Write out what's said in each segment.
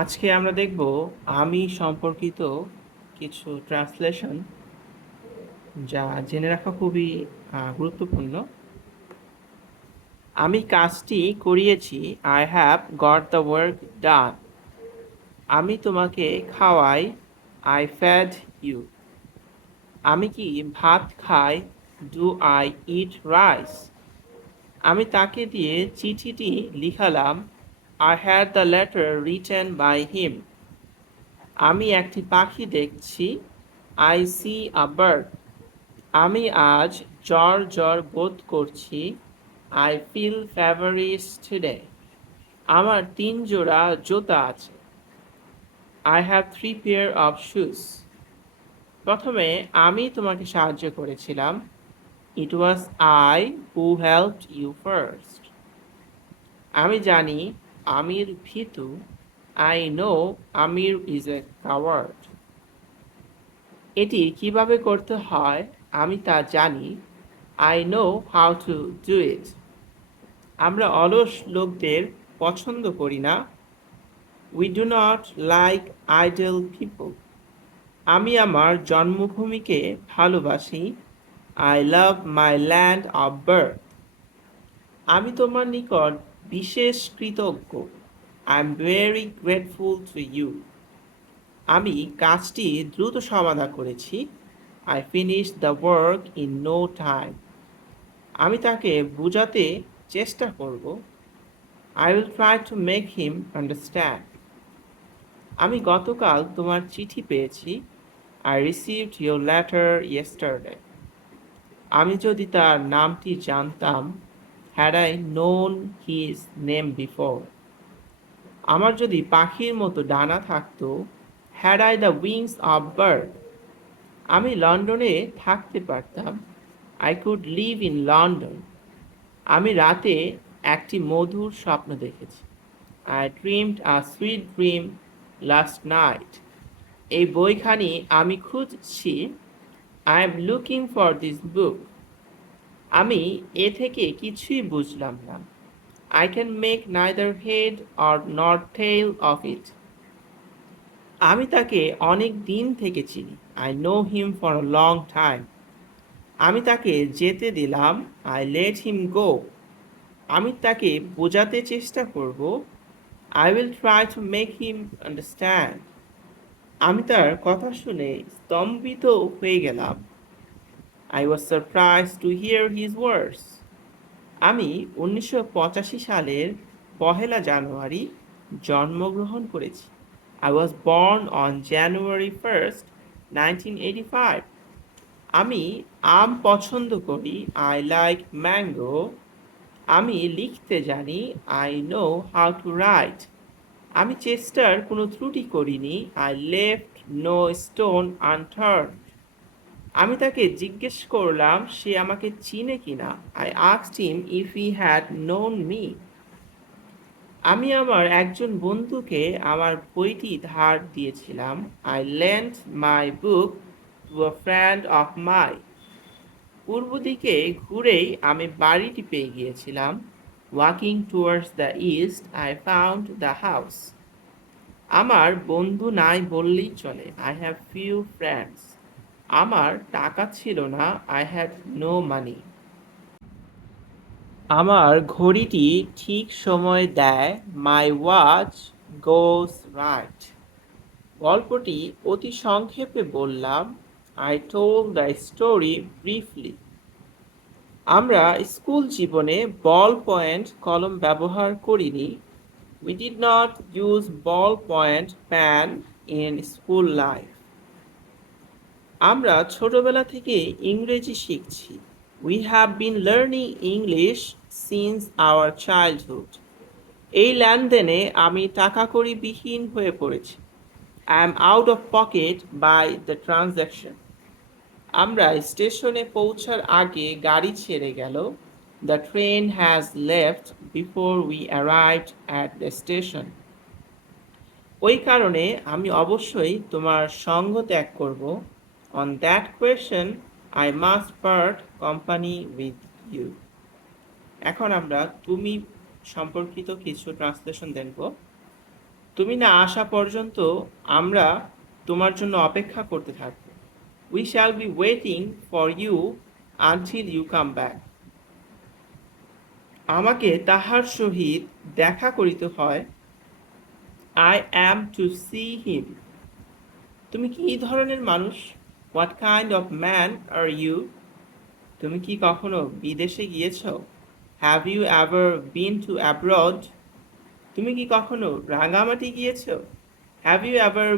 আজকে আমরা দেখব আমি সম্পর্কিত কিছু ট্রান্সলেশন যা জেনে রাখা খুবই গুরুত্বপূর্ণ। আমি কাজটি করিয়েছি। I have got the work done. আমি তোমাকে খাওয়াই। I fed you. আমি কি ভাত খাই? Do I eat rice? আমি তাকে দিয়ে চিঠিটি লিখালাম। I had the letter written by him. আমি একটি পাখি দেখছি। I see a bird. আমি আজ জ্বর জ্বর বোধ করছি। I feel feverish today. আমার 3 জোড়া জুতা আছে। I have 3 pair of shoes. প্রথমে আমি তোমাকে সাহায্য করেছিলাম। ইট was I who helped you first. আমি জানি আমির ভীতু। I know Amir is a coward. এটি কিভাবে করতে হয় আমি তা জানি। I know how to do it. আমরা অলস লোকদের পছন্দ করি না। We do not like idle people. আমি আমার জন্মভূমিকে ভালোবাসি। I love my land of birth. আমি তোমার নিকট বিশেষ কৃতজ্ঞ। I am very grateful to you. আমি কাজটি দ্রুত সমাধা করেছি। I finish the work in no time. আমি তাকে বোঝাতে চেষ্টা করব। I will try to make him understand. আমি গতকাল তোমার চিঠি পেয়েছি। I received your letter yesterday. আমি যদি তার নামটি জানতাম। Had I known his name before. আমার যদি পাখির মতো ডানা থাকতো। Had I the wings of bird. আমি লন্ডনে থাকতে পারতাম। I could live in London. আমি রাতে একটি মধুর স্বপ্ন দেখেছি। I dreamed a sweet dream last night. এই বইখানি আমি খুঁজছি। I am looking for this book. আমি এ থেকে কিছুই বুঝলাম না। I can make neither head or not tail of it. আমি তাকে অনেক দিন থেকে চিনি। I know him for a long time. আমি তাকে যেতে দিলাম। আই লেট হিম গো। আমি তাকে বোঝাতে চেষ্টা করব। I will try to make him understand. আমি তার কথা শুনে স্তম্ভিত হয়ে গেলাম। I was surprise to hear his words. আমি 1985 সালের 1 জানুয়ারি জন্মগ্রহণ করেছি। I was born on January 1st, 1985। আমি আম পছন্দ করি। I like mango. আমি লিখতে জানি। I know how to write. আমি চেষ্টার কোনো ত্রুটি করিনি। I left no stone unturned. আমি তাকে জিজ্ঞেস করলাম সে আমাকে চিনে কিনা। I asked him if he had known me. আমি আমার একজন বন্ধুকে আমার বইটি ধার দিয়েছিলাম। I lent my book to a friend of my. পূর্ব দিকে ঘুরেই আমি বাড়িটি পেয়ে গিয়েছিলাম। Walking towards the east I found the house. আমার বন্ধু নাই বললেই চলে। I have few friends. আমার টাকা ছিল না। I had no money. আমার ঘড়িটি ঠিক সময় দেয়। My watch goes right. গল্পটি অতি সংক্ষেপে বললাম। I told the story briefly. আমরা স্কুল জীবনে বল পয়েন্ট কলম ব্যবহার করিনি। We did not use ball point pen in school life. আমরা ছোটবেলা থেকে ইংরেজি শিখছি। We have been learning English since our childhood. এই লেনদেনে আমি টাকাকড়ি বিহীন হয়ে পড়েছি। I am out of pocket by the transaction. আমরা স্টেশনে পৌঁছার আগে গাড়ি ছেড়ে গেল। The train has left before we arrived at the station. ওই কারণে আমি অবশ্যই তোমার সঙ্গ ত্যাগ করব। On that question I must part company with you. এখন আমরা তুমি সম্পর্কিত কিছু ট্রান্সলেশন দেখব। তুমি না আসা পর্যন্ত আমরা তোমার জন্য অপেক্ষা করতে থাকব। We shall be waiting for you until you come back. আমাকে তাহার সহিত দেখা করিতে হয়। I am to see him. তুমি কি ধরনের মানুষ? What kind of man are you? তুমি কি কখনো বিদেশে গিয়েছ? Have you ever been to abroad? তুমি কি কখনো রাঙামাটি গিয়েছ? Have you ever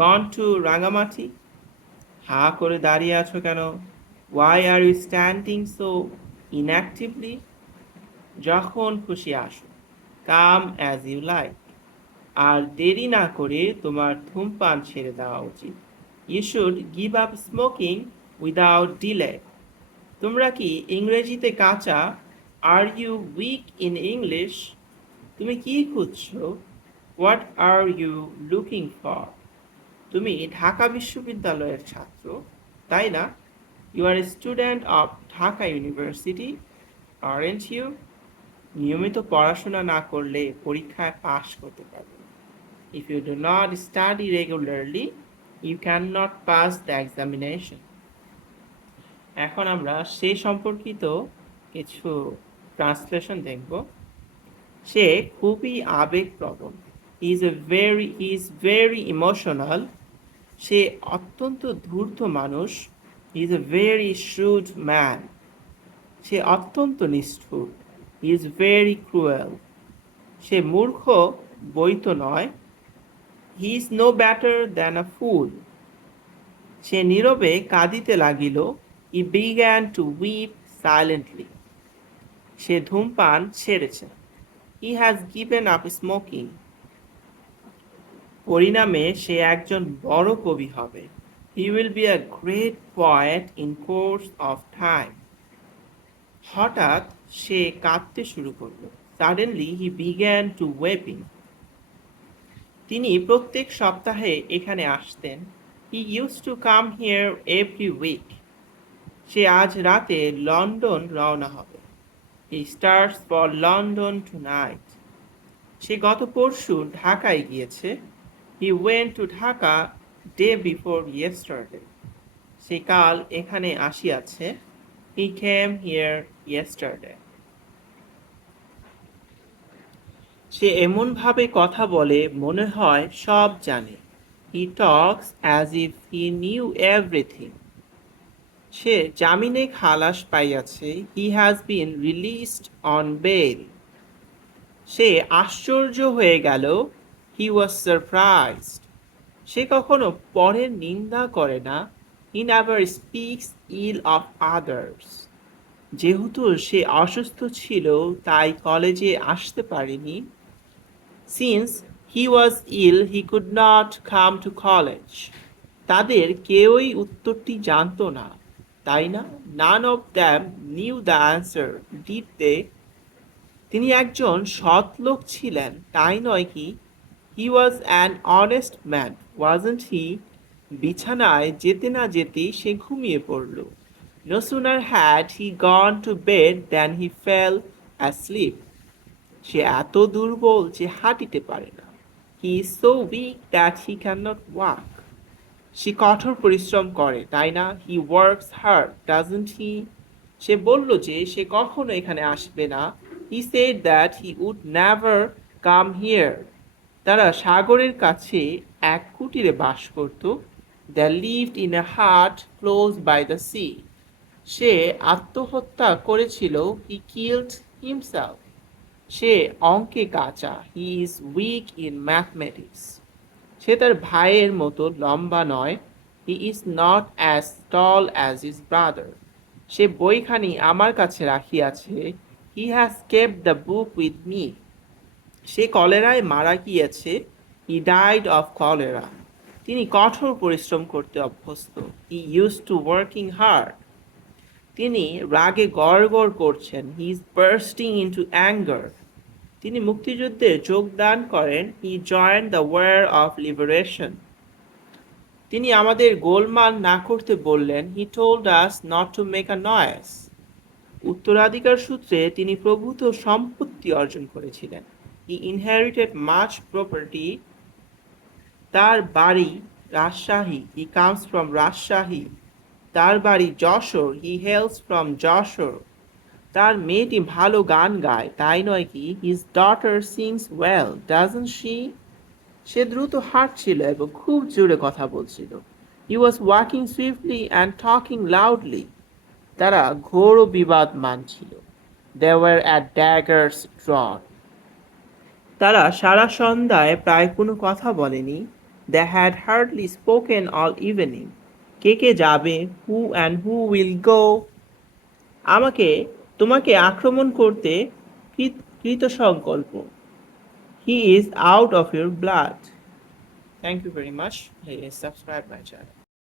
gone to Rangamati? হা করে দাঁড়িয়ে আছো কেন? Why are you standing so inactively? যখন খুশি আসো, কাম অ্যাজ ইউ লাইক। আর দেরি না করে তোমার ধূমপান ছেড়ে দেওয়া উচিত। You should give up smoking without delay. তোমরা কি ইংরেজিতে কাঁচা? Are you weak in English? তুমি কি খুঁজছো? What are you looking for? তুমি ঢাকা বিশ্ববিদ্যালয়ের ছাত্র, তাই না? You are a student of Dhaka university, aren't you? নিয়মিত পড়াশোনা না করলে পরীক্ষায় পাশ করতে পারবে না। If you do not study regularly, you can not pass the examination. এখন আমরা সেই সম্পর্কিত কিছু ট্রান্সলেশন দেখব। সে খুবই আবেগপ্রবণ। He is very emotional. সে অত্যন্ত ধূর্ত মানুষ। He is a very shrewd man. সে অত্যন্ত নিষ্ঠুর। He is very cruel. সে মূর্খ, বৈত নয়। He is no better than a fool. সে নীরবে কাঁদিতে লাগিল। He began to weep silently. সে ধূমপান ছেড়েছে। He has given up smoking. পরিণামে সে একজন বড় কবি হবে। He will be a great poet in course of time. হঠাৎ সে কাঁদতে শুরু করল। Suddenly he began to weeping. তিনি প্রত্যেক সপ্তাহে এখানে আসতেন। He use to come here every week. সে আজ রাতে লন্ডন রওনা হবে। He starts for London tonight. সে গত পরশু ঢাকায় গিয়েছে। He went to Dhaka day before yesterday. সে কাল এখানে আসিয়াছে। হি কেম হিয়ার ইয়েস্টারডে। সে এমনভাবে কথা বলে মনে হয় সব জানে। He talks as if he knew everything. সে জামিনে খালাস পাইয়াছে। He has been released on bail. সে আশ্চর্য হয়ে গেল। হি ওয়াজ সারপ্রাইজড। সে কখনো পরের নিন্দা করে না। He never speaks ill of others. যেহেতু সে অসুস্থ ছিল তাই কলেজে আসতে পারেনি। Since he was ill he could not come to college. তাদের কেউই উত্তরটি জানত না, তাই না? None of them knew the answer, did they? তিনি একজন সৎ লোক ছিলেন, তাই নয় কি? He was an honest man, wasn't he? বিছানায় যেতে না যেতেই সে ঘুমিয়ে পড়ল। No sooner had he gone to bed than he fell asleep. সে এত দুর্বল যে হাঁটিতে পারে না। He is so weak that he can not walk. সে কঠোর পরিশ্রম করে, তাই না? He works hard, doesn't he? সে বলল যে সে কখনো এখানে আসবে না। He said that he would never come here. তারা সাগরের কাছে এক কুটিরে বাস করত। The lived in a hut close by the sea. সে আত্মহত্যা করেছিল। He killed himself. সে অঙ্কে কাঁচা। He is weak in mathematics. সে তার ভাইয়ের মতো লম্বা নয়। He is not as tall as his brother. সে বইখানি আমার কাছে রাখিয়াছে। He has kept the book with me. সে কলেরায় মারা গিয়েছে। He died of cholera. তিনি কঠোর পরিশ্রম করতে অভ্যস্ত। He use to working hard. তিনি রাগে গড়গড় করছেন। হি ইজ বার্স্টিং ইন্টু অ্যাঙ্গার। তিনি মুক্তিযুদ্ধে যোগদান করেন। He joined the war of liberation. তিনি আমাদের গোলমাল না করতে বললেন। He told us not to make a noise. উত্তরাধিকার সূত্রে তিনি প্রভূত সম্পত্তি অর্জন করেছিলেন। হি ইনহেরিটেড মাচ প্রপার্টি তার বাড়ি Rajshahi, he comes from Rajshahi. তার বাড়ি Jessore, he hails from Jessore. তার মেয়েটি ভালো গান গায়, তাই নয় কি? His daughter sings well, doesn't she? সে দ্রুত হাঁটছিল এবং খুব জোরে কথা বলছিল। He was walking swiftly and talking loudly. তারা ঘোর বিবাদ মানছিল। They were at daggers drawn. তারা সারা সন্ধ্যায় প্রায় কোনো কথা বলেনি। They had hardly spoken all evening. কে কে যাবে? হু অ্যান্ড হু উইল গো? আমাকে তোমাকে আক্রমণ করতে কৃতসংকল্প। He is out of your blood. Thank you very much. Please subscribe my channel.